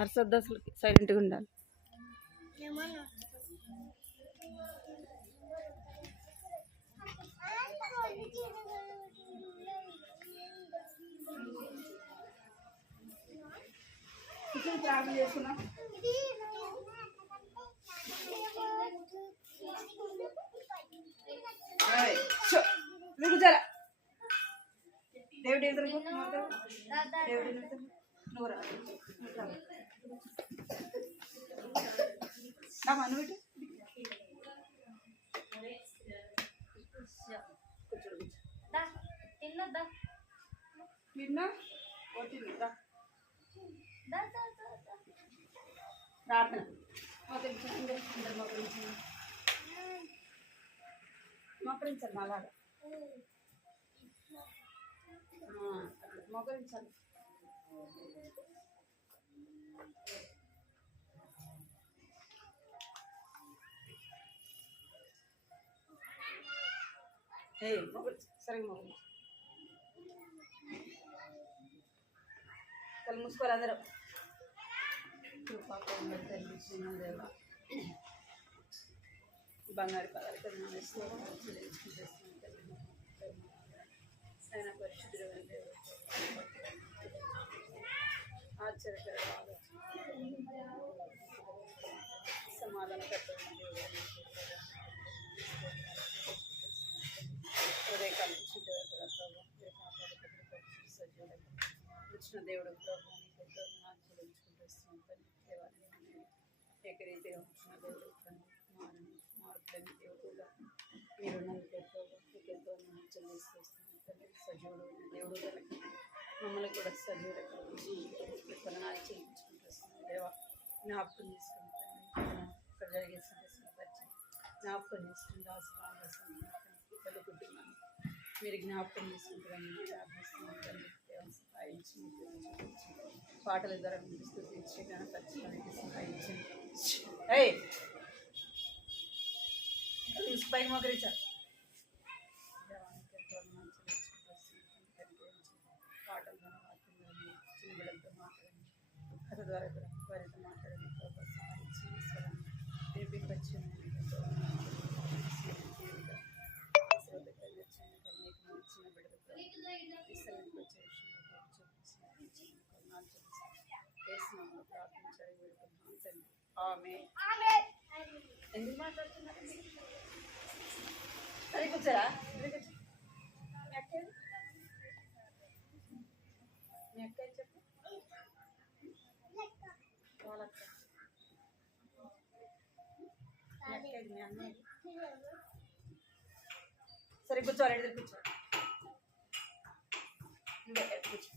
అరసద్దు అసలు సైలెంట్గా ఉండాలి. ప్రార్థన చేస్తున్నా. కూర్చోరా దేవుడి ఎదురు దేవుడి నువ్వు రా మను పెట్టు తిన్నా ప్రార్థన మోకరించాలి అలాగా మోకరించాలి. సరిగ్గా మోకరి కళ్ళు మూసుకోవాలి అందరూ. దేవా బంగారు పదార్థ ఆయన పరిశుద్ధుడు ఆశ్చర్యకర సమాధానకర్త ఉదయకాలం వచ్చిన దేవుడు ఏకరీతిగా వచ్చిన దేవుడు మార్పులని దేవుడుగా మీరు నన్ను ఎంతో చెల్లిస్తున్నాను. సజీవుడు దేవుడు కనుక మమ్మల్ని కూడా సజీవుడు కొనాలి చేయించుకుంటున్నాను. దేవా జ్ఞాపకం చేసుకుంటాను. ఇక్కడ జరిగే సమస్యను పరిచయం జ్ఞాపకం చేసుకుని రాసుకుంటున్నాను. మీరు జ్ఞాపకం చేసుకుంటారని ప్రార్థిస్తున్నాను. సహాయించి పాటల ద్వారా మీరు స్తుతించి గణపరచడానికి సహాయించండి. పైకి మోకరించారు. పాటల ద్వారా చిన్న బిడ్డలతో మాట్లాడండి. కథ ద్వారా వారితో మాట్లాడండి. సహాయించి నేర్పించి చిన్న బిడ్డలతో ఎందుకు మాట్లాడుతున్నారు? సరే కూర్చోరా. మీ అక్క చెప్పు. వాళ్ళక్క మీ అన్నయ్య. సరే కూర్చోవాలి. ఎదురు కూర్చో. కూర్చో.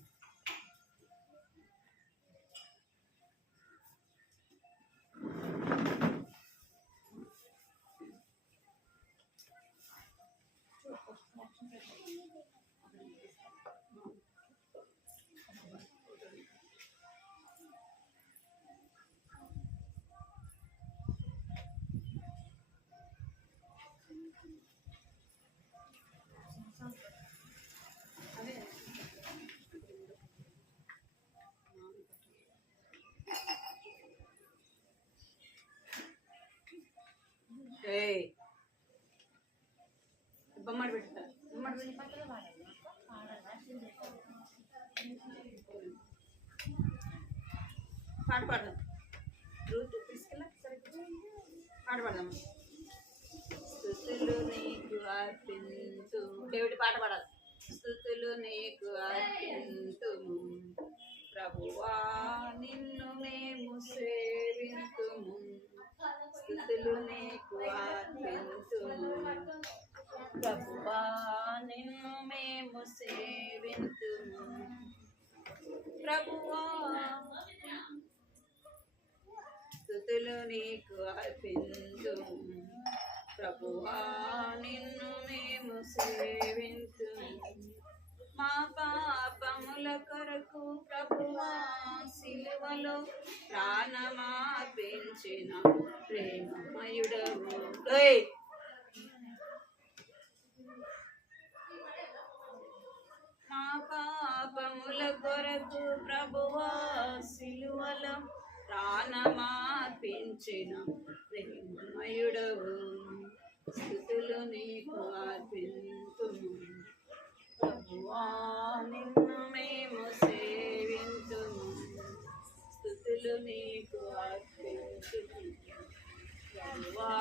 బొమ్మడి పెడతా పాట పాడదాం. రూతు తీసుకెళ్ళా. సరే పాట పాడదాం. స్తుతులు నీకు అర్పింతు. దేవుడి పాట పాడాలి. స్తుతులు నీకు అర్పింతుము ప్రభువా నిన్ను మేము సేవింతుము. స్తుతులు నీకు అర్పింతుము ప్రభువా నిన్ను మేము సేవింతుము. ప్రభువా స్తుతులు నీకు అర్పింతుము ప్రభువా నిన్ను మేము సేవింతుము. మా పాపముల కొరకు ప్రభువా సిలువలో ప్రాణమార్పించిన ప్రేమమయుడవు. మా పాప కొరకు ప్రభువా సిలువలో ప్రాణమార్పించిన ప్రేమమయుడవు స్తుతులు నీకు అర్పింతుము ప్రభువా నిన్ను మేము సేవింతుము స్తుతులు నీకు అర్పింతుము ప్రభువా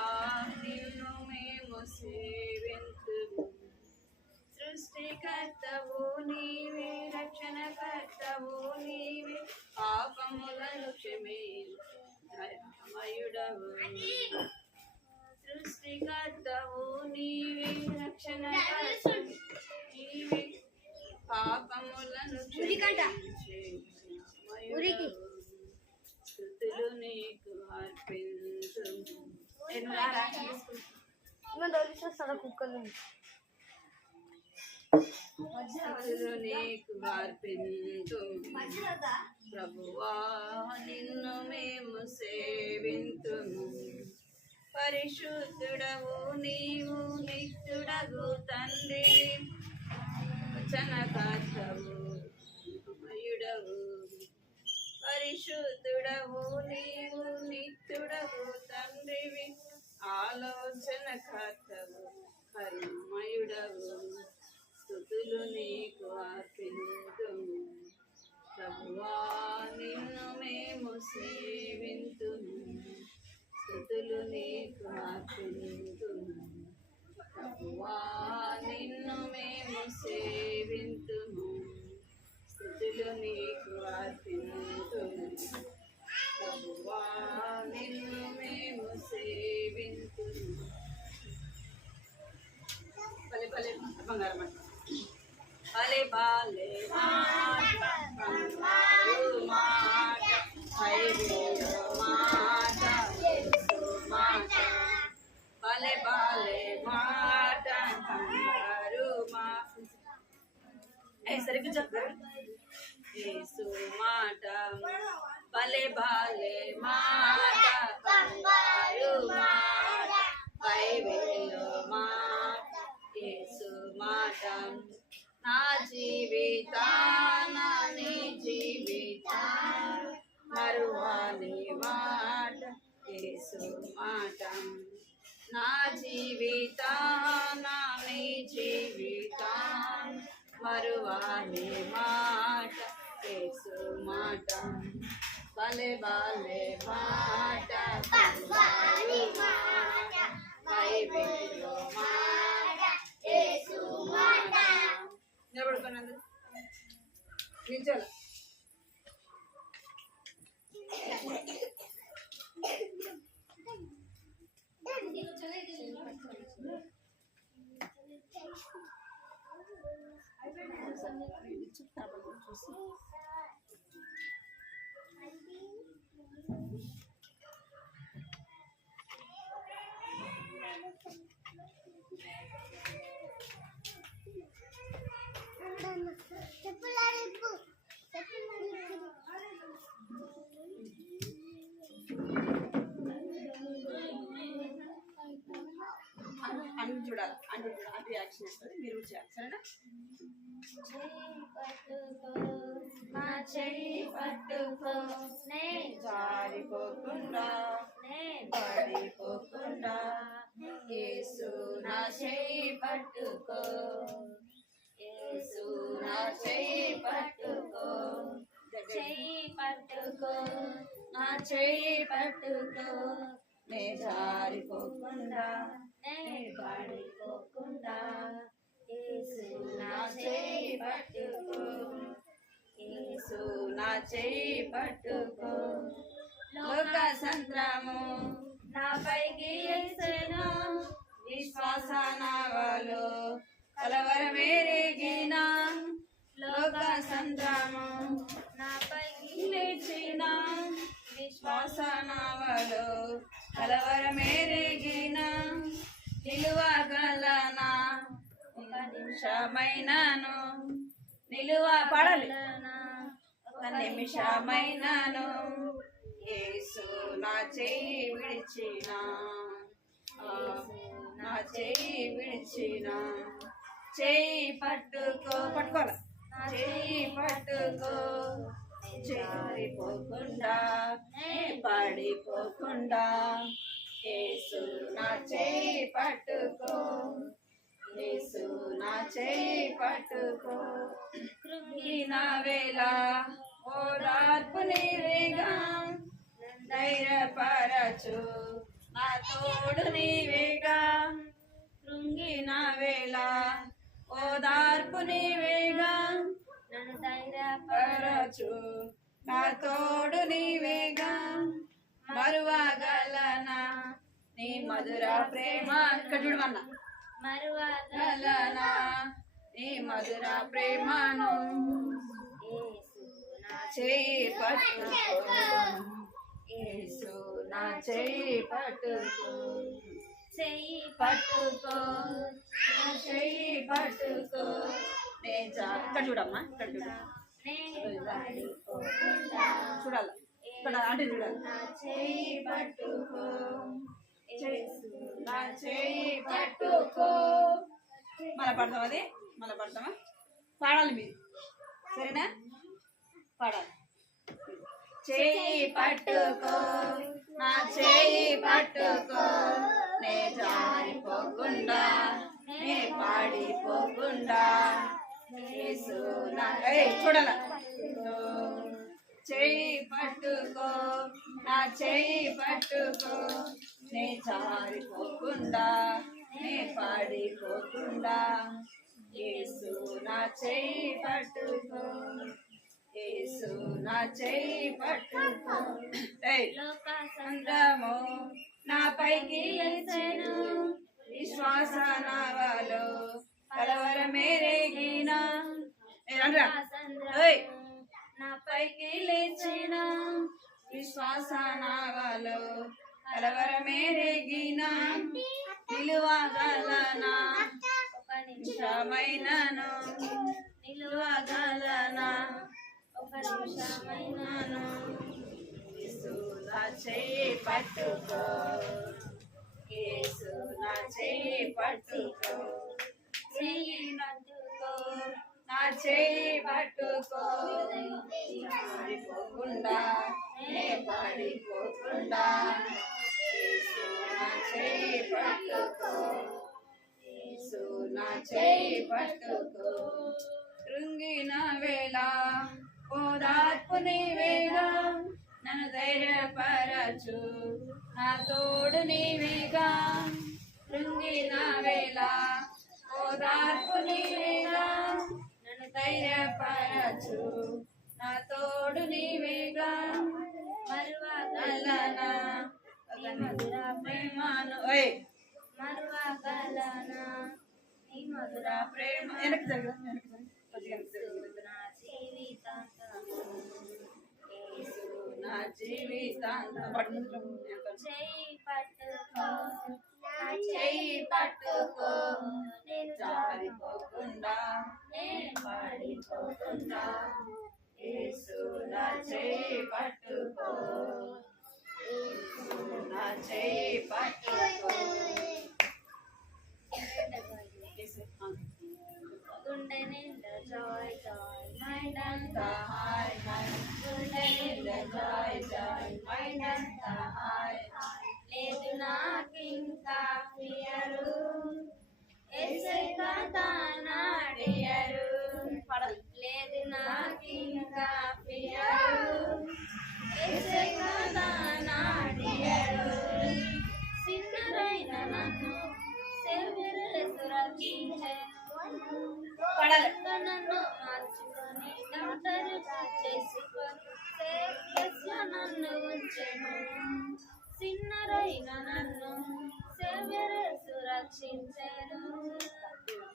నిన్ను మేము సేవింతుము సృష్టికర్తవు నీవే రక్షణకర్తవు నీవే పాపములను క్షమించుమయుడవు సృష్టికర్తవు నీవే రక్షణకర్తవు నీవే పాపములను క్షమించుమయుడవు స్తుతులు నీకు అర్పించుము స్తుతులు నీకు అర్పింతుము ప్రభువా నిన్ను మేము సేవింతుము పరిశుద్ధుడవు నీవు నిత్యుడగు తండ్రి వచనకర్తవు మయుడవు పరిశుద్ధుడవు నీవు నిత్యుడవు తండ్రివి ఆలోచనకర్తవు కరుణమయుడవు స్తుతులు నీకు అర్పింతుము ప్రభువా నిన్ను మేము సేవింతుము స్తుతులు నీకు అర్పింతుము ప్రభువా నిన్ను మేము సేవింతుము స్తుతులు నీకు అర్పింతుము ప్రభువా నిన్ను మేము సేవింతుము భలే భలే బంగారం అంట భలే బాలే మాట బంగారు మాట హైవేలో మాట యేసు మాట భలే బాలే మాట బంగారు మాట సరిగ్గా చెప్పారు యేసు మాట భలే బాలే మాట బంగారు మాట హైవేలో మాట యేసు మాట నా జీవితాన నీ జీవితాన మరువని మాట యేసు మాట నా జీవితాన నీ జీవితాన మరువని మాట యేసు మాట భలే భలే మాట బంగారు మాట హైవేలో మాట యేసు మాట నిలబడుకోనందు నిల్చోలా చూసి అని చూడాలి అంటే అంటే యాక్షన్ ఇస్తుంది మీరు చేయాలి సరేనా నా చెయ్యి పట్టుకో నే జారిపోకుండా పడిపోకుండా యేసు నా చెయ్యి పట్టుకో యేసు నా చెయ్యి పట్టుకో చెయ్యి పట్టుకో నా చెయ్యి పట్టుకో నే జారిపోకుండా నే పడిపోకుండా యేసు నా చెయ్యి పట్టుకో యేసు నా చెయ్యి పట్టుకో లోక సంద్రము నాపైకి ఎసెను విశ్వాస నావలో కలవరమేరేగిన లోక సంద్రము నాపైకి లేచిన విశ్వాస నావలో కలవరమేరేగిన నిలువగలనా ఒక నిమిషమైనాను నిలువ పడాలి ఒక నిమిషమైనాను యేసు నా చెయ్యి విడిచిన నా చెయ్యి విడిచిన చెయ్యి పట్టుకోవాలి చెయ్యి పట్టుకో జారిపోకుండా నే పడిపోకుండా యేసు నా చేయి పట్టుకో యేసు నా చేయి పట్టుకో కృంగిన వేళ ఓదార్పు నీవేగా ధైర్యపరచు నా తోడు నీవేగా కృంగిన వేళ ఓదార్పు నీవేగా నన్ను ధైర్యపరచు పరచు నా తోడు నీవేగా మరువగలనా నీ మధుర ప్రేమ ఇక్కడ చూడమన్నా మరువగలనా నీ మధుర ప్రేమను చేయి పట్టుకో యేసు నా చేయి పట్టుకో చెయ్యి పట్టుకో నా చేయి పట్టుకో ఇక్కడ చూడమ్మా ఇక్కడ చూడాలి ఇక్కడ అంటే చూడాలి నా చేయి పట్టుకో నా చేయి పట్టుకో మళ్ళా పడతాం అది మళ్ళా పడతామా పాడాలి మీరు సరేనా పాడాలి చేయి పట్టుకో నా చేయి పట్టుకో నే జారిపోకుండా నే పాడిపోకుండా యేసు నా చూడాల చేయి పట్టుకో నా చేయి పట్టుకో నే జారిపోకుండా నే పాడిపోకుండా యేసు నా చేయి పట్టుకో యేసు నా చేయి పట్టుకో లోక సంద్రము నా పైకి ఎల్చెను విశ్వాస నావలో కలవరమేరేగిన నా పైకి లేచిన విశ్వాస నావలో కలవరమేరేగిన నిలువగలనా ఒక నిమిషం నిమిషమైనను నిలువగలనా ఒక నిమిషమైనాను యేసు నా చేయి పట్టుకో యేసు నా చేయి పట్టుకో చెయ్యి పట్టుకో నా చేయి పట్టుకో పడిపోకుండా నే పడిపోకుండా యేసు నా చేయి పట్టుకో యేసు నా చేయి పట్టుకో కృంగిన వేళ ఓదార్పు నీవేగా నన్ను ధైర్యపరచు నా తోడు నీవేగా కృంగిన వేళ ఓదార్పు నీవేగా నన్ను ధైర్యపరచు నా తోడు నీవేగా మరువగలనా ఒక మధుర ప్రేమను మరువగలనా నీ మధుర ప్రేమ వెనక్కి జరగదు వెనక్కి జరగదు కొద్దిగా వెనక్కి జరగదు నా జీవితాంతం యేసు నా జీవితాంతం పడుతుంది చెయ్యి పట్టుకో నా చెయ్యి పట్టుకో నేను జారిపోకుండా నేను పడిపోకుండా యేసు నా చెయ్యి పట్టుకో యేసు నా చెయ్యి పట్టుకో గుండె నిండా జాయ్ జాయ్ మైండ్ అంతా హాయ్ హాయ్ గుండె నిండా జాయ్ జాయ్ మైండ్ అంతా హాయ్ హాయ్ లేదు నాకింకా ఫియరు ఎసే కదా నాడియరు లేదు నాకింకా ఫియరు ఎసే కదా నాడియరు సిన్నరైన నన్ను సేవ్యరులెసు రక్షించెను నన్ను మార్చుకొని డాక్టరుగా చేసుకొని సేవ్యస్లో నన్ను ఉంచెను సిన్నరైన నన్ను సేవ్యరులెసు రక్షించెను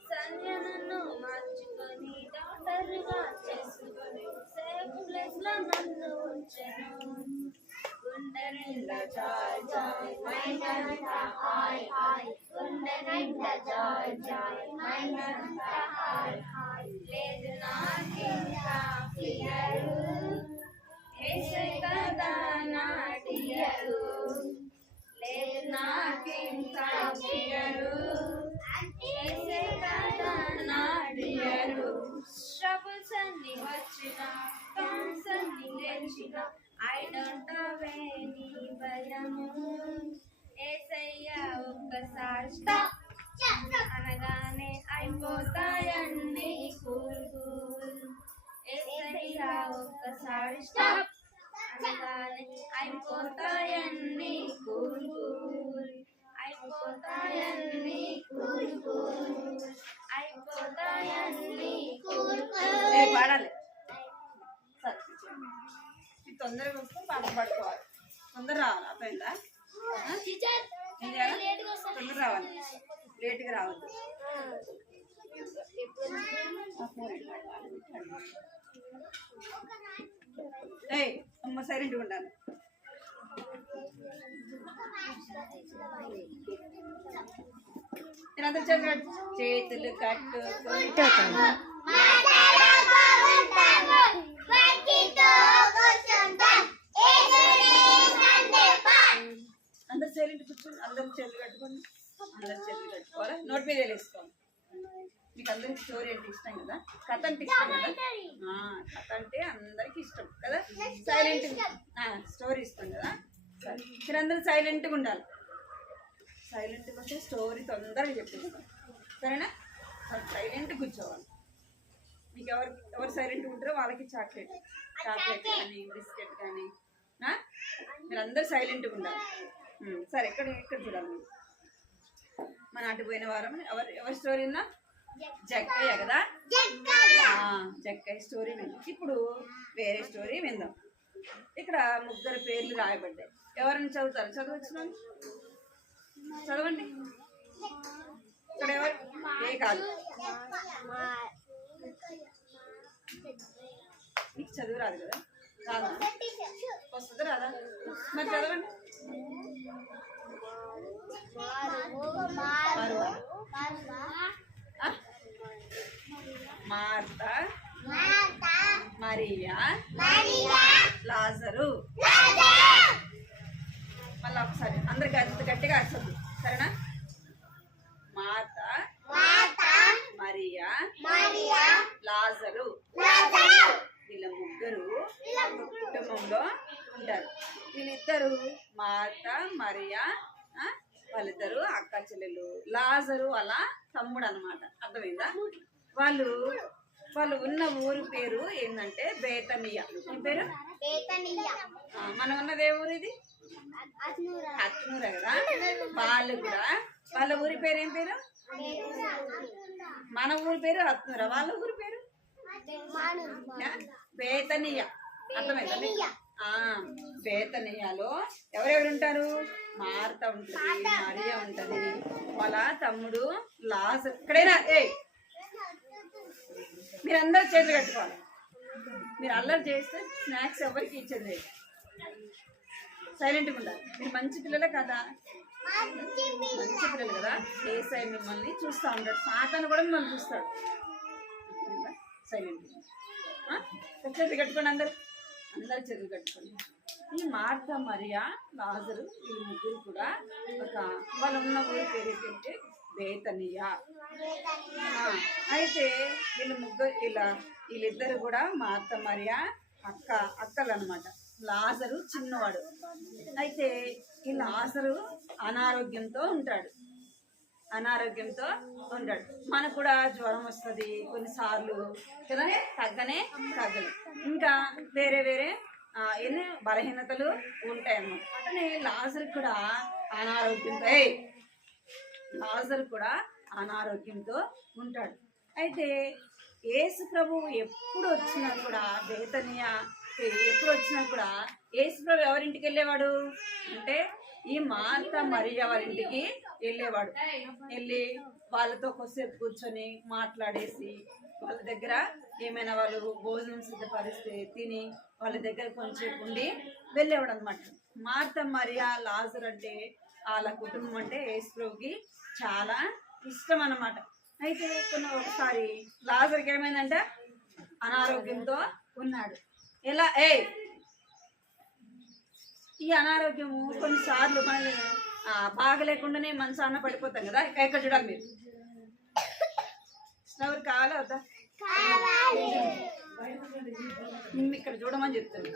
సంధ్య నన్ను మార్చుకొని డాక్టరుగా చేసుకొని సేఫ్ ప్లేస్ లో నన్ను ఉంచెను గుండె నిండా జాయ్ జాయ్ మైండ్ అంతా హాయ్ హాయ్ గుండె నిండా జాయ్ జాయ్ మైండ్ అంతా హాయ్ హాయ్ లేదు నాకింకా ఫియరు ఏసే కదా నాటియరు లేదు నాకింకా ఫియరు ఏసే కదా నాటియరు ట్రబుల్స్ అన్ని వచ్చిన టాన్స్ అన్ని I don't have any భయము యేసయ్యా ఒక్కసారి స్టాప్ అనగానే అయిపోతాయన్నీ కూల్ కూల్ యేసయ్యా ఒక్కసారి స్టాప్ అనగానే అయిపోతాయన్నీ కూల్ కూల్ అయిపోతాయన్నీ కూల్ కూల్ అయిపోతాయన్నీ కూల్ కూల్ పాడాలి. తొందరగా వస్తే పాట పడుకోవాలి. తొందర రావాలి. అర్థమైందా? ఏం చేయాలి? తొందర రావాలి, లేట్గా రావద్దు. ఏయ్ అమ్మ సైలెంట్గా ఉండాలి. అందరు చేతులు కట్టుకుంటాను అందరు సైలెంట్ కూర్చోండి. అందరు చేతులు కట్టుకోండి. అందరు చేతులు కట్టుకోవాలి. నోట్ మీద వేసుకోవాలి. మీకు అందరికి స్టోరీ అంటే ఇష్టం కదా, కథ అంటే ఇష్టం కదా. కథ అంటే అందరికి ఇష్టం కదా. సైలెంట్ స్టోరీ ఇష్టం కదా. సరే మీరందరూ సైలెంట్గా ఉండాలి. సైలెంట్గా ఉంటే స్టోరీ తొందరగా చెప్పేస్తాం. సరేనా? సైలెంట్గా కూర్చోవాలి. మీకు ఎవరు సైలెంట్గా ఉంటారో వాళ్ళకి చాక్లెట్ కానీ బిస్కెట్ కానీ మీరు అందరూ సైలెంట్గా ఉండాలి. సరే ఎక్కడ చూడాలి? మన అటు పోయిన వారం ఎవరి స్టోరీ ఉందా? జక్కయ్య కదా. జక్కయ్య స్టోరీ విందాం. ఇప్పుడు వేరే స్టోరీ విందాం. ఇక్కడ ముగ్గురు పేర్లు రాయబడ్డాయి. ఎవరైనా చదువుతారు? చదవచ్చు, చదవండి. ఇక్కడ ఎవరు? ఏ కాదు, మీకు చదువు రాదు కదా. రాదా? వస్తుంది రాదా? మరి చదవండి. మార్తా, మరియా, లాజరు. మళ్ళీ ఒకసారి అందరికి అంత గట్టిగా అరుస్తుంది. సరేనా? మార్తా, మరియా, లాజరు. వీళ్ళ ముగ్గురు కుటుంబంలో ఉంటారు. వీళ్ళిద్దరు మార్తా, మరియా, వాళ్ళిద్దరు అక్క చెల్లెలు. లాజరు అలా తమ్ముడు అన్నమాట. అర్థమైందా? వాళ్ళు ఉన్న ఊరి పేరు ఏంటంటే బేతనియా. ఏం పేరు? మనం ఉన్నది ఏ ఊరు? ఇది అత్నూరా కదా. వాళ్ళు కూడా వాళ్ళ ఊరి పేరు ఏం పేరు? మన ఊరి పేరు అత్నూరా. వాళ్ళ ఊరి పేరు బేతనియా. అర్థమైందా? బేతనియాలో ఎవరెవరు ఉంటారు? మార్త ఉంటుంది, మరియా ఉంటది, వాళ్ళ తమ్ముడు లాజరు. ఇక్కడైనా మీరందరూ చేతులు కట్టుకోవాలి. మీరు అల్లరి చేస్తే స్నాక్స్ ఎవరికి ఇచ్చేది లేదు. సైలెంట్గా ఉండాలి. మీరు మంచి పిల్లలే కదా, మంచి పిల్లలు కదా. ఏసై మిమ్మల్ని చూస్తూ ఉంటాడు. సాతాను కూడా మిమ్మల్ని చూస్తాడు. సైలెంట్ చేతులు కట్టుకోండి. అందరు చేతులు కట్టుకోండి. ఈ మార్త, మరియా, లాజరు వీళ్ళు ముగ్గురు కూడా వాళ్ళు ఉన్న ఊరి పేరు ఏంటంటే బేతనియా. అయితే వీళ్ళిద్దరు కూడా మార్త, మరియా అక్కలు అన్నమాట. లాజరు చిన్నవాడు. అయితే ఈ లాజరు అనారోగ్యంతో ఉంటాడు. మనకు కూడా జ్వరం వస్తుంది కొన్నిసార్లు కదా, తగ్గదు. ఇంకా వేరే ఎన్ని బలహీనతలు ఉంటాయన్నమాట. అట్లనే లాజరు కూడా అనారోగ్యంతో ఉంటాడు. అయితే యేసు ప్రభువు ఎప్పుడు వచ్చినా కూడా యేసు ప్రభు ఎవరింటికి వెళ్ళేవాడు అంటే ఈ మార్త మరియా వాళ్ళ ఇంటికి వెళ్ళేవాడు. వెళ్ళి వాళ్ళతో కొద్దిసేపు కూర్చొని మాట్లాడేసి వాళ్ళ దగ్గర ఏమైనా వాళ్ళు భోజనం సిద్ధపరిస్తే తిని వాళ్ళ దగ్గర కొంచెం ఉండి వెళ్ళేవాడు అనమాట. మార్త మరియా లాజరు అంటే వాళ్ళ కుటుంబం అంటే యేసు ప్రభుకి చాలా ఇష్టం అన్నమాట. అయితే ఒకసారి లాజరుకి ఏమైందంటే అనారోగ్యంతో ఉన్నాడు. ఎలా ఈ అనారోగ్యము కొన్నిసార్లు మనల్ని బాగలేకుండానే మనసాన పడిపోతాం కదా. ఎక్కడ చూడాలి మీరు? ఎవరు కావాలా వద్దా? ఇక్కడ చూడమని చెప్తాను.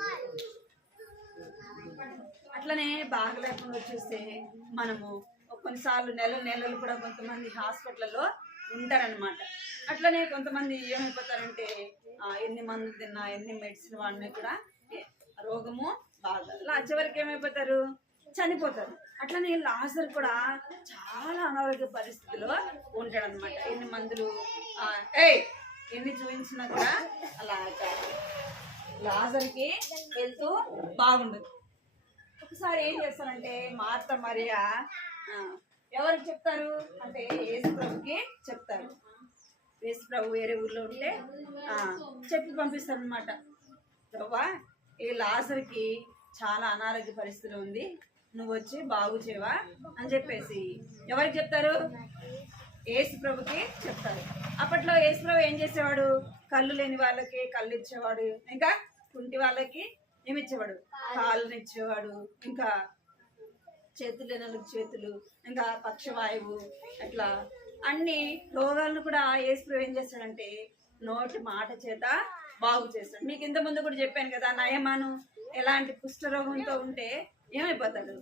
అట్లనే బాగలేకుండా వచ్చేస్తే మనము కొన్నిసార్లు నెలలు కూడా కొంతమంది హాస్పిటల్లో ఉంటారనమాట. అట్లనే కొంతమంది ఏమైపోతారంటే ఎన్ని మందులు తిన్నా ఎన్ని మెడిసిన్ వాడినా కూడా రోగము బాగా చివరికి ఏమైపోతారు, చనిపోతారు. అట్లనే లాజర్ కూడా చాలా అనారోగ్య పరిస్థితిలో ఉంటాడనమాట. ఎన్ని మందులు ఎన్ని చూపించినా కూడా అలా లాజర్కి వెళ్తూ బాగుండదు. ఒకసారి ఏం చేస్తారంటే మార్త మరియా ఎవరికి చెప్తారు అంటే యేసు ప్రభుకి చెప్తారు. యేసు ప్రభు వేరే ఊర్లో ఉంటే చెప్పి పంపిస్తారు అనమాట. ప్రభువా, ఈ లాజర్కి చాలా అనారోగ్య పరిస్థితి ఉంది, నువ్వు వచ్చి బాగు చేయవా అని చెప్పేసి ఎవరికి చెప్తారు, యేసు ప్రభుకి చెప్తారు. అప్పట్లో యేసు ప్రభు ఏం చేసేవాడు, కళ్ళు లేని వాళ్ళకి కళ్ళు ఇచ్చేవాడు, ఇంకా కుంటి వాళ్ళకి ఏమిచ్చేవాడు, కాళ్ళని ఇచ్చేవాడు, ఇంకా చేతులు లేని వాళ్ళకి చేతులు, ఇంకా పక్షవాయువు, అట్లా అన్ని రోగాలను కూడా యేసు ప్రభు ఏం చేస్తాడంటే నోటి మాట చేత బాగు చేస్తాడు. మీకు ఇంత ముందు కూడా చెప్పాను కదా, నయమాను ఎలాంటి కుష్ఠరోగంతో ఉంటే ఏమైపోతాడు,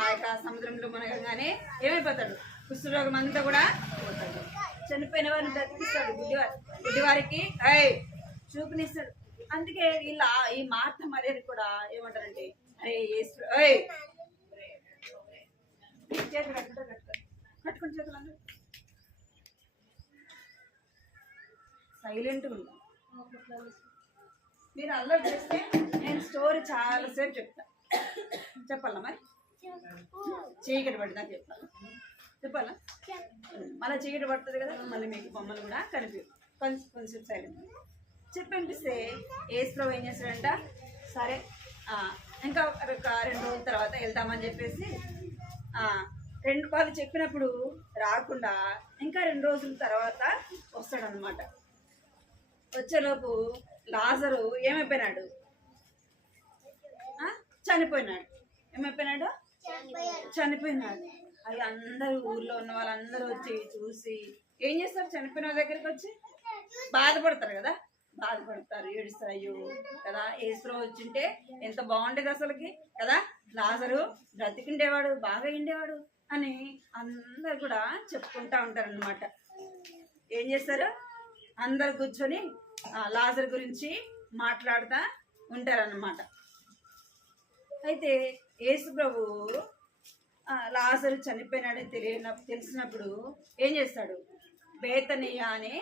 ఆ యొక్క సముద్రంలో మునగగానే ఏమైపోతాడు, కుష్ఠరోగం అంతా కూడా పోతాడు. చనిపోయిన వారిని బ్రతికిస్తాడు, గుడ్డివారికి చూపునిస్తాడు. అందుకే ఇలా ఈ మార్త మరియని కూడా ఏమంటారంటే అరే చేతులు కట్టుకుని చేతులు అందరూ సైలెంట్గా ఉంటాం. మీరు అల్లరి చేస్తే నేను స్టోరీ చాలాసేపు చెప్పాలా, మరి చీకటి పడినా చెప్పాలా, మళ్ళీ చీకటి పడుతుంది కదా, మళ్ళీ మీకు బొమ్మలు కూడా కొంచెం సైలెంట్ చెప్పనిపిస్తే యేసు ప్రభు ఏం చేస్తాడంట, సరే ఇంకా 2 రోజుల తర్వాత వెళ్దామని చెప్పేసి వాళ్ళు చెప్పినప్పుడు రాకుండా ఇంకా 2 రోజుల తర్వాత వస్తాడనమాట. వచ్చేలోపు లాజరు ఏమైపోయినాడు, చనిపోయినాడు. చనిపోయినాడు. అవి అందరూ ఊర్లో ఉన్న వాళ్ళందరూ వచ్చి చూసి ఏం చేస్తారు, చనిపోయిన వాళ్ళ దగ్గరికి వచ్చి బాధపడతారు కదా, బాధపడతారు, ఏడుస్తారు. అయ్యో కదా, యేసు ప్రభు వచ్చింటే ఎంత బాగుండేది అసలుకి కదా, లాజరు బ్రతికిండేవాడు, బాగా ఉండేవాడు అని అందరు కూడా చెప్పుకుంటా ఉంటారనమాట. ఏం చేస్తారు, అందరు కూర్చొని లాజర్ గురించి మాట్లాడుతూ ఉంటారన్నమాట. అయితే యేసు ప్రభు లాజరు చనిపోయినాడని తెలిసినప్పుడు ఏం చేస్తాడు, బేతనియా అనే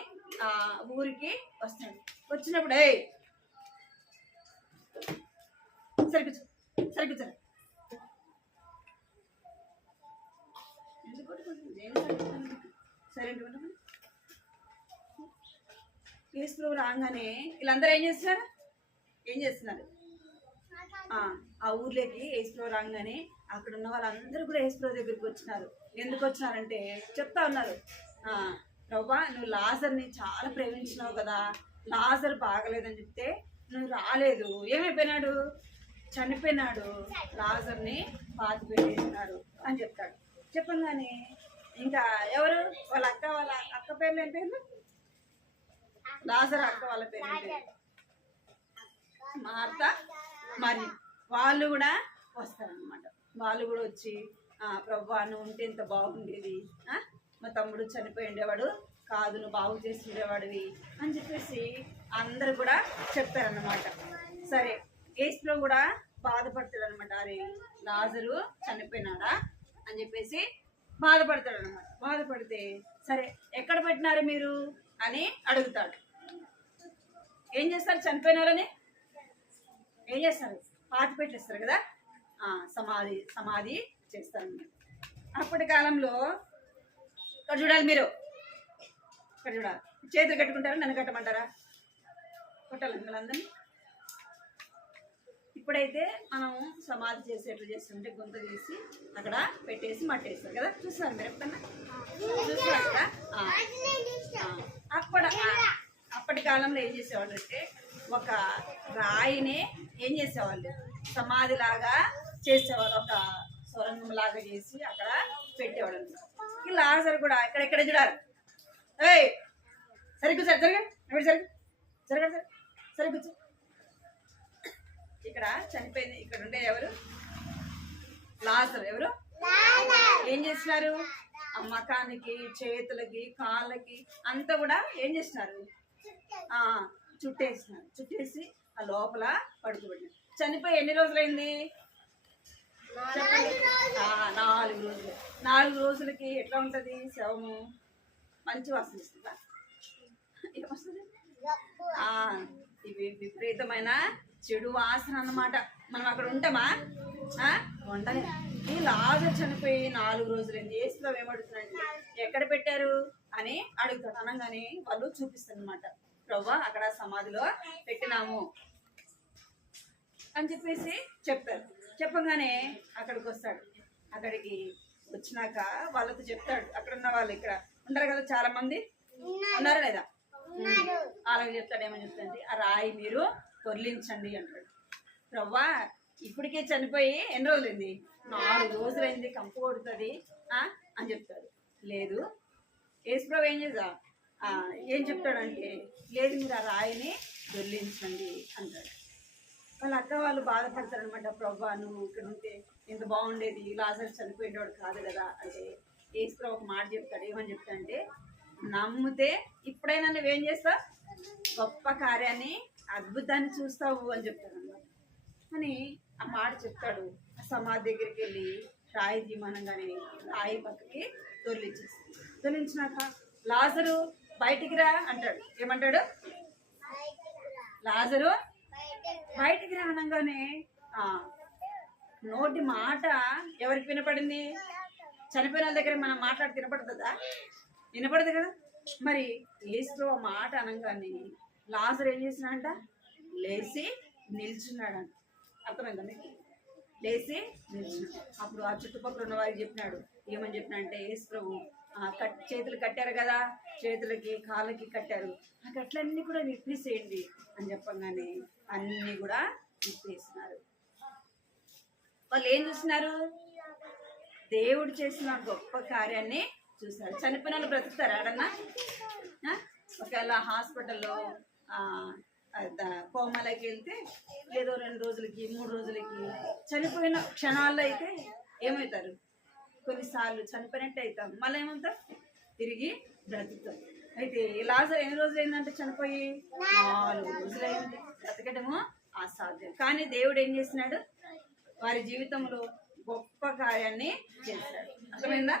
ఊరికి వస్తాడు. వచ్చినప్పుడు సరిగ్గా యేసు ప్రభు రాగానే వీళ్ళందరూ ఏం చేస్తున్నారు ఆ ఊర్లోకి యేసు ప్రభు రాగానే అక్కడ ఉన్న వాళ్ళందరూ కూడా యేసు ప్రభు దగ్గరికి వచ్చినారు. ఎందుకు వచ్చినారంటే చెప్తా ఉన్నారు, ప్రభా నువ్వు లాజర్ని చాలా ప్రేమించినావు కదా, లాజర్ బాగలేదని చెప్తే నువ్వు రాలేదు, ఏమైపోయినాడు, చనిపోయినాడు, లాజర్ని పాతి పెట్టేసినారు అని చెప్తాడు. చెప్పగానే ఇంకా ఎవరు వాళ్ళ అక్క పేర్లు ఏం పేర్లు, లాజర్ అక్క వాళ్ళ పేరు మార్త మరి వాళ్ళు కూడా వస్తారనమాట. వాళ్ళు కూడా వచ్చి ప్రభా నువ్వు ఉంటే ఇంత బాగుండేది, మా తమ్ముడు చనిపోయి ఉండేవాడు కాదు, నువ్వు బాగు చేసి ఉండేవాడివి అని చెప్పేసి అందరు కూడా చెప్తారన్నమాట. సరే యేసులో కూడా బాధపడతాడు అనమాట, అరే లాజరు చనిపోయినాడా అని చెప్పేసి బాధపడతాడు అనమాట. బాధపడితే సరే ఎక్కడ పెట్టినారు మీరు అని అడుగుతాడు. ఏం చేస్తారు, చనిపోయినారని ఏం చేస్తారు, పాతి పెట్టేస్తారు కదా, సమాధి చేస్తారు. అప్పటి కాలంలో ఇక్కడ చూడాలి, మీరు ఇక్కడ చూడాలి, చేతులు కట్టుకుంటారా నన్ను కట్టమంటారా, కొట్టాలి మిమ్మల్ని. ఇప్పుడైతే మనం సమాధి చేసేట్లు చేస్తుంటే గుంత తీసి అక్కడ పెట్టేసి మట్టేస్తారు కదా, చూస్తారు మీరు ఎప్పుడన్నా చూస్తారు కదా. అప్పటి కాలంలో ఏం చేసేవాళ్ళు అంటే ఒక రాయిని ఏం చేసేవాళ్ళు, సమాధి లాగా చేసేవాళ్ళు, ఒక సొరంగం లాగా చేసి అక్కడ పెట్టేవాళ్ళు. ఈ లాజరు కూడా ఎక్కడ చూడాలి, సరిగ్గా సరిగ్గా సరిగ్గా సరిగ్గా సరిగ్గా ఇక్కడ చనిపోయింది. ఇక్కడ ఉండే ఎవరు? లాజరు. ఎవరు? ఏం చేస్తున్నారు? ఆ మకానికి, చేతులకి, కాళ్ళకి అంతా కూడా ఏం చేస్తున్నారు? చుట్టేస్తున్నారు. చుట్టేసి ఆ లోపల పడుకోబెట్టినారు. చనిపోయి ఎన్ని రోజులైంది? 4 రోజులు. 4 రోజులకి ఎట్లా ఉంటుంది శవము? మంచి వాసన ఇస్తుందా? ఏమొస్తుంది? ఇవి విపరీతమైన చెడు వాసన అన్నమాట. మనం అక్కడ ఉంటామా? ఉంటాం. ఈ లాజరు చనిపోయి 4 రోజులైంది. యేసుప్రభు ఏమడుగుతున్నాడు? ఎక్కడ పెట్టారు అని అడుగుతాడు. అనగానే వాళ్ళు చూపిస్తారు అనమాట. ప్రభువా అక్కడ సమాధిలో పెట్టినాము అని చెప్పేసి చెప్తారు. చెప్పగానే అక్కడికి వస్తాడు. అక్కడికి వచ్చినాక వాళ్ళతో చెప్తాడు. అక్కడ ఉన్న వాళ్ళు ఇక్కడ ఉంటారు కదా, చాలా మంది ఉన్నారా లేదా? అలాగే చెప్తాడు. ఏమని చెప్తాడు? ఆ రాయి మీరు పొర్లించండి అంటాడు. ప్రవ్వా ఇప్పటికే చనిపోయి ఎన్ని రోజులైంది? 4 రోజులైంది, కంపు కొడుతుంది అని చెప్తాడు. లేదు, యేసుప్రభు ఏం చెప్తాడంటే, లేదు మీరు ఆ రాయిని దొర్లించండి అంటాడు. వాళ్ళ అక్క వాళ్ళు బాధపడతారు అనమాట. ప్రభా నువ్వు ఇక్కడ ఉంటే ఇంత బాగుండేది, లాజరు చనిపోయేవాడు కాదు కదా అంటే యేసుప్రభు ఒక మాట చెప్తాడు. ఏమని చెప్తాడంటే, నమ్మితే ఇప్పుడైనా నువ్వేం చేస్తావు? గొప్ప కార్యాన్ని, అద్భుతాన్ని చూస్తావు అని చెప్తాడు అన్నమాట. అని ఆ మాట చెప్తాడు. ఆ సమాధి దగ్గరికి వెళ్ళి రాయి తీయమనగానే రాయి పక్కకి దొర్లించేస్తాడు. దొర్లించినాక లాజరు బయటికి రా అంటాడు. ఏమంటాడు? లాజరు బయటికి రా అనగానే నోటి మాట ఎవరికి వినపడింది? చనిపోయిన వాళ్ళ దగ్గర మనం మాట్లాడి వినపడుతుందా? వినపడదు కదా. మరి యేసుప్రభు మాట అనగానే లాజరు ఏం చేసినాడంట? లేచి నిల్చున్నాడంట. అర్థమైందా మీకు? లేచి నిల్చున్నాడు. అప్పుడు ఆ చుట్టుపక్కల ఉన్న వారికి చెప్పినాడు. ఏమని చెప్పినాడంటే, యేసుప్రభు చేతులు కట్టారు కదా, చేతులకి కాళ్ళకి కట్టారు, ఆ కట్లన్నీ కూడా విప్పేసేయండి అని చెప్పగానే అన్నీ కూడా విప్పేసినారు. వాళ్ళు ఏం చూసినారు? దేవుడు చేసిన గొప్ప కార్యాన్ని చూశారు. చనిపోయిన వాళ్ళు బ్రతుకుతారు ఆడన్నా? ఒకవేళ హాస్పిటల్లో కోమలకి వెళ్తే ఏదో 2 రోజులకి 3 రోజులకి చనిపోయిన క్షణాల్లో అయితే ఏమవుతారు? కొన్నిసార్లు చనిపోయినట్టు అవుతాం, మళ్ళీ ఏమవుతాం? తిరిగి బ్రతుకుతాం. అయితే లాజరు ఎన్ని రోజులు అయిందంటే చనిపోయి 4 రోజులైంది. బ్రతకడము అసాధ్యం. కానీ దేవుడు ఏం చేసినాడు? వారి జీవితంలో గొప్ప కార్యాన్ని చేశాడు. అర్థమైందా?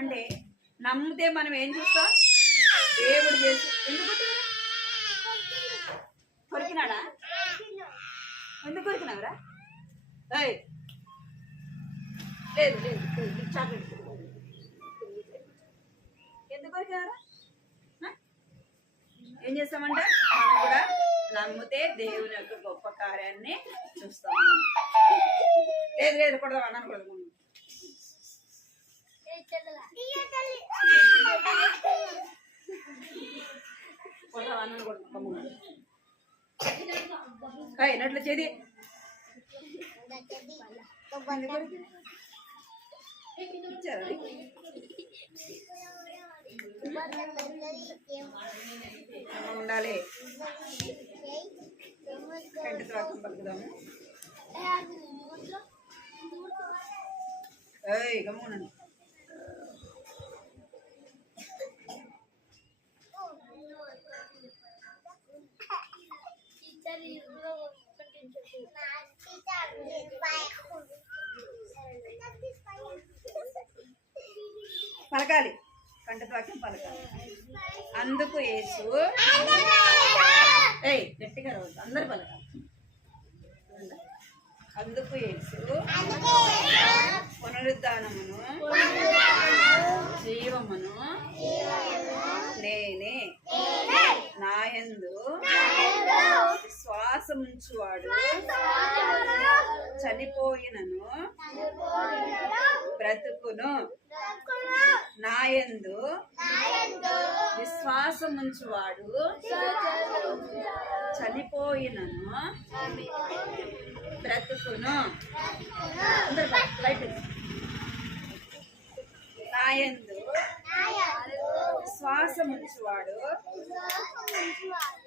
అంటే నమ్మితే మనం ఏం చూస్తాం? దేవుడు చేసి. ఎందుకు కొరికినాడా? ఎందుకు కొరికినావురా? లేదు లేదు, చాక్లెట్ ఎందుకు కొరికినారా? ఏం చేస్తామంటే మనం కూడా నమ్మితే దేవుని యొక్క గొప్ప కార్యాన్ని చూస్తాం. లేదు లేదు కొడదాం అన్నాను కొడదాం. కొడదాం అన్నాను కొడదాం. నోట్లో చేది ఉండాలి. కంటి త్రాకం పలుకుదాము. గమ్మునండి. పలకాలి, కంఠత్వాక్యం పలకాలి. అందుకు యేసు గట్టిగా రావద్దు, అందరు పలకాలి. అందుకు యేసు పునరుద్ధానమును జీవమును నేనే, నాయందు విశ్వాసముంచువాడు చనిపోయినను బ్రతుకును, నాయందు విశ్వాసముంచువాడు చనిపోయినను బ్రతుకును. నాయందు విశ్వాసముంచువాడు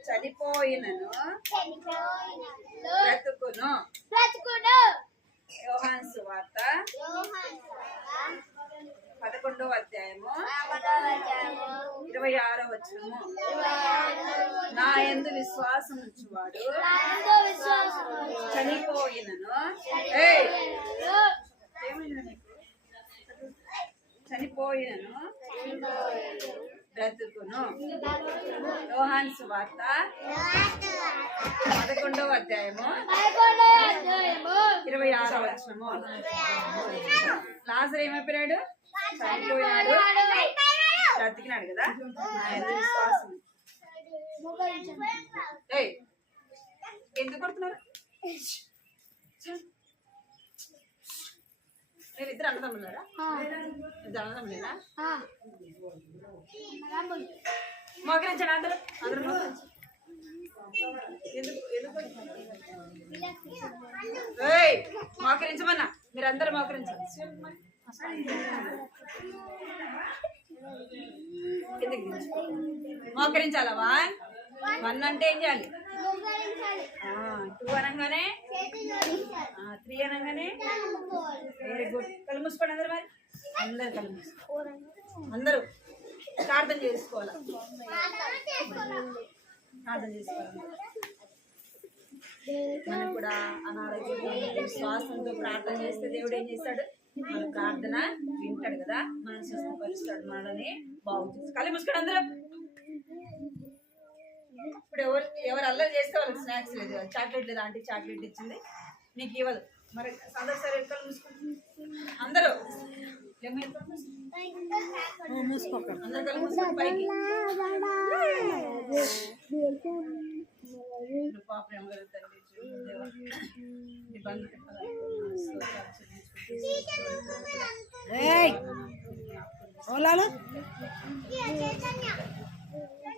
చనిపోయినను బ్రతుకును. యోహాను సువార్త 11వ అధ్యాయము 26వ వచనము. నా యందు విశ్వాసం ఉంచువాడు చనిపోయినను ఏమైంది నీకు? చనిపోయినను బ్రతుకును. యోహాను సువార్త 11వ అధ్యాయము 26వ వచనము. లాజరు ఏమైపోయాడు? చనిపోయాడు, బ్రతికినాడు కదా. నా యందు విశ్వాసం. ఏయ్, ఎందుకు కొడుతున్నారు? మీరు ఇద్దరు అన్నదమ్ములారా? ఇద్దరు అన్నదమ్ములేనా? మోకరించండి అందరూ. అందరూ మోకరించండి. మోకరించమన్నా, మీరు అందరూ మోకరించండి. మోకరించాలా? 1 అంటే ఏం చేయాలి? 2 అనగానే, 3 అనగానే. Very good. కళ్ళు మూసుకోండి అందరు. మరి అందరు కళ్ళు మూసుకోండి. అందరూ ప్రార్థన చేసుకోవాలి. ప్రార్థన చేసుకోవాలి. మనం కూడా అనారోగ్యంతో శ్వాసంతో ప్రార్థన చేస్తే దేవుడు ఏం చేస్తాడు? మన ప్రార్థన వింటాడు కదా, మనం స్వస్థపరుస్తాడు, మనల్ని బాగు చేస్తాడు. కళ్ళు మూసుకోండి అందరూ. ఇప్పుడు ఎవరు అల్లరి చేస్తే వాళ్ళకి స్నాక్స్ లేదు, చాక్లెట్ లేదు. ఆంటీ చాక్లెట్ ఇచ్చింది, నీకు ఇవ్వదు. మరి అందరు సరే కళ్ళు మూసుకోండి అందరూ. మూసుకోకండి అందరు కళ్ళు మూసుకోండి. పైకి పాపం తండ్రి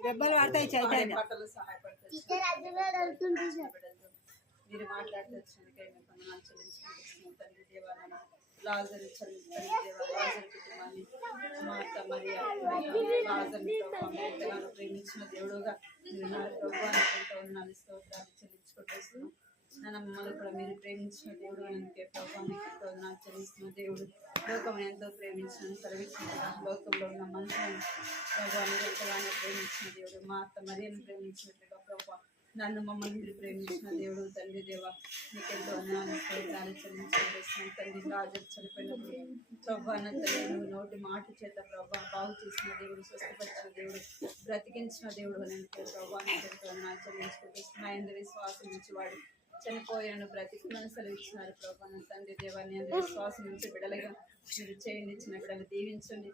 దెబ్బలు పడతాయి. బట్టలు సహాయపడతాయి. మీరు మాట్లాడితే తండ్రి దేవాలయం లాజరు తండ్రి దేవ లాజరు కుటుంబాన్ని మార్త మరియా లాజరుని ఎంతగానో ప్రేమించిన దేవుడుగా మీరు ప్రభుత్వాన్ని స్తోత్రాలు చెల్లించుకుంటున్నాం. నన్ను మమ్మల్ని కూడా మీరు ప్రేమించిన దేవుడు అందుకే ప్రభుత్వాన్ని చెల్లిస్తున్న దేవుడు. లోకం ఎంతో ప్రేమించిన సర్వించిన లోకంలో ఉన్న మనుషులను ప్రభుత్వాన్ని ఎంతగానో ప్రేమించిన దేవుడు. మా అత్త మరియను ప్రేమించినట్లుగా ప్రభు నన్ను మమ్మల్ని మీరు ప్రేమించిన దేవుడు తండ్రి దేవ నీకెంతో స్తోత్రాలు చెల్లించుకుంటున్నాం. తండ్రి రాజు చనిపోయినప్పుడు ప్రభు అన్న తల్లి నువ్వు నోటి మాట చేత ప్రభు బాగు చేసిన దేవుడు, స్వస్థపరిచిన దేవుడు, బ్రతికించిన దేవుడు అని ప్రభు నీకెంతో చెల్లించుకుంటున్నాను. ఆయన విశ్వాసం నుంచి వాడు చనిపోయాను బ్రతికులను సెలవిచ్చినారు ప్రభు అన్న తండ్రి దేవాన్ని విశ్వాసం నుంచి బిడలుగా మీరు చేయండి. చిన్న బిడ్డలు దీవించండి,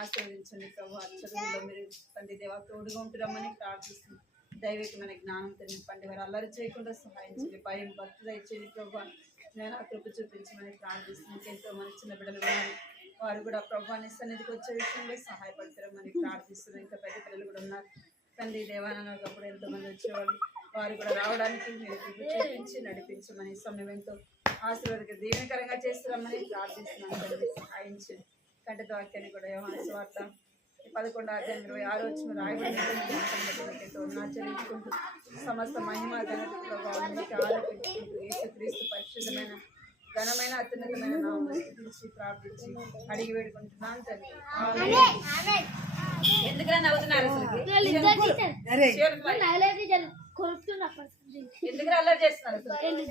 ఆశీర్వదించండి ప్రభు. చదువులో మీరు తండ్రి దేవ తోడుగా ఉంటురమ్మని ప్రార్థిస్తుంది. దైవికమైన జ్ఞానంతో నింపండి. వారు అల్లరి చేయకుండా సహాయించండి. భయం భక్తి దయచేయండి ప్రభు. నేను కృప చూపించమని ప్రార్థిస్తున్నాను. ఎంతో మంది చిన్న బిడ్డలు ఉన్నారు, వారు కూడా ప్రభాని సన్నిధికి వచ్చే విషయంలో సహాయపడతారని ప్రార్థిస్తున్నాను. ఇంకా పెద్ద పిల్లలు కూడా ఉన్నారు తండ్రి దేవాలన్నప్పుడు ఎంతోమంది వచ్చేవాళ్ళు, వారు కూడా రావడానికి మీరు కృప చూపించి నడిపించమని సమయం ఎంతో ఆశీర్వాదక దీవెనకరంగా చేస్తున్నామని ప్రార్థిస్తున్నాను. తండ్రి సహాయించండి. కంటత వాక్యాన్ని కూడా యోహాను సువార్త 11వ అధ్యాయం 26వ వచనం రాయబడిన ఆచరించుకుంటూ సమస్త మహిమ ఘనత ప్రభావం ఆరోపించుకుంటూ యేసుక్రీస్తు పరిశుద్ధమైన ఘనమైన అత్యున్నతమైన నామములో స్తుతించి ప్రార్థించి అడిగి వేడుకుంటున్నాను తండ్రి. ఎందుకలా నవ్వుతున్నారు? అసలు ఎందుకు అల్లరి చేస్తున్నారు? అసలు